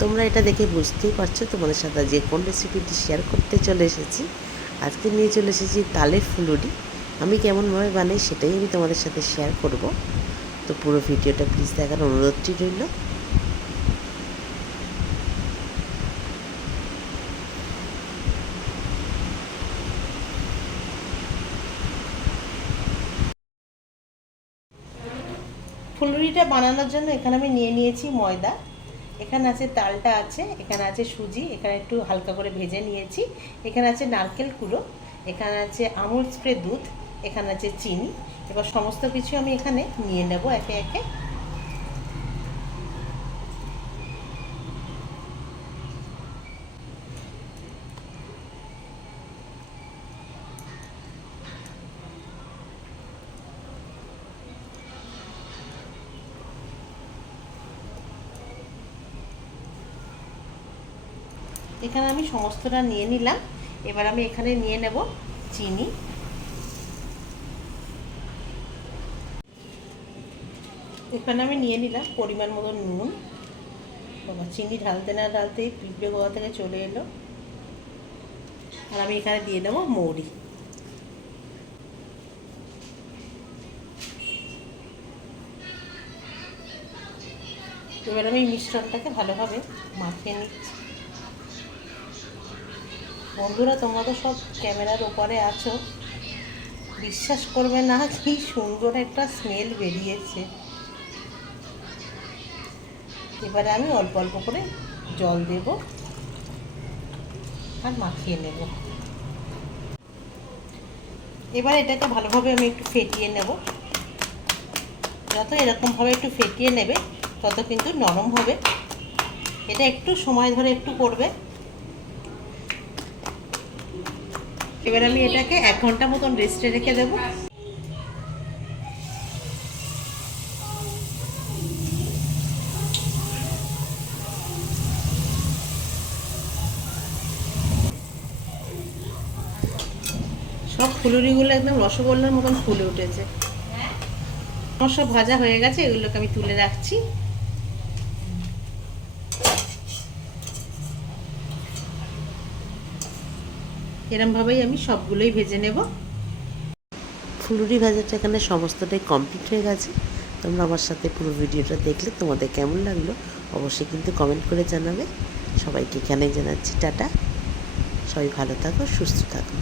তোমরা এটা দেখে বুঝতেই পারছ, তোমাদের সাথে যে কোন রেসিপিটি শেয়ার করতে চলে এসেছি। আজকে নিয়ে চলে এসেছি তালের ফুলুরি। আমি কেমনভাবে বানাই সেটাই আমি তোমাদের সাথে শেয়ার করব। তো পুরো ভিডিওটা প্লিজ দেখার অনুরোধটি রইল। ফুলুরিটা বানানোর জন্য এখানে আমি নিয়ে নিয়েছি ময়দা। এখানে আছে তালটা আছে, এখানে আছে সুজি, এখানে একটু হালকা করে ভেজে নিয়েছি। এখানে আছে নারকেল কুড়ো, এখানে আছে আমুল স্প্রে দুধ, এখানে আছে চিনি। এবার সমস্ত কিছু আমি এখানে নিয়ে নেব একে একে। এখানে আমি সমস্তটা নিয়ে নিলাম। এবার আমি এখানে নিয়ে নেব চিনি। এখানে আমি নিয়ে নিলাম পরিমাণ মতো নুন। বাবা, চিনি ঢালতে না ঢালতেই পিঁপড়ে গোয়া থেকে চলে এলো। আর আমি এখানে দিয়ে দেবো মৌরি। এবার আমি মিশ্রণটাকে ভালোভাবে মাখিয়ে নিচ্ছি। বন্ধুরা, তোমরা তো সব ক্যামেরার ওপরে আছো। বিশ্বাস করবে না কি সুন্দর একটা স্মেল বেরিয়েছে। এবারে আমি অল্প অল্প করে জল দেব আর মাখিয়ে নেব। এবার এটাকে ভালোভাবে আমি একটু ফেটিয়ে নেব। যত এরকমভাবে একটু ফেটিয়ে নেবে, তত কিন্তু নরম হবে। এটা একটু সময় ধরে একটু করবে। এবার আমি এটাকে এক ঘণ্টা মতন রেস্টে রেখে দেব। সব ফুলুরিগুলো একদম রসগোল্লার মতন ফুলে উঠেছে। আমার সব ভাজা হয়ে গেছে এগুলোকে আমি তুলে রাখছি। এরমভাবেই আমি সবগুলোই ভেজে নেব। ফুলুরি ভাজাটা এখানে সমস্তটাই কমপ্লিট হয়ে গেছে। তোমরা আমার সাথে পুরো ভিডিওটা দেখলে তোমাদের কেমন লাগল অবশ্যই কিন্তু কমেন্ট করে জানাবে। সবাইকে এখানেই জানাচ্ছি, টাটা। সবাই ভালো থাকো, সুস্থ থাকো।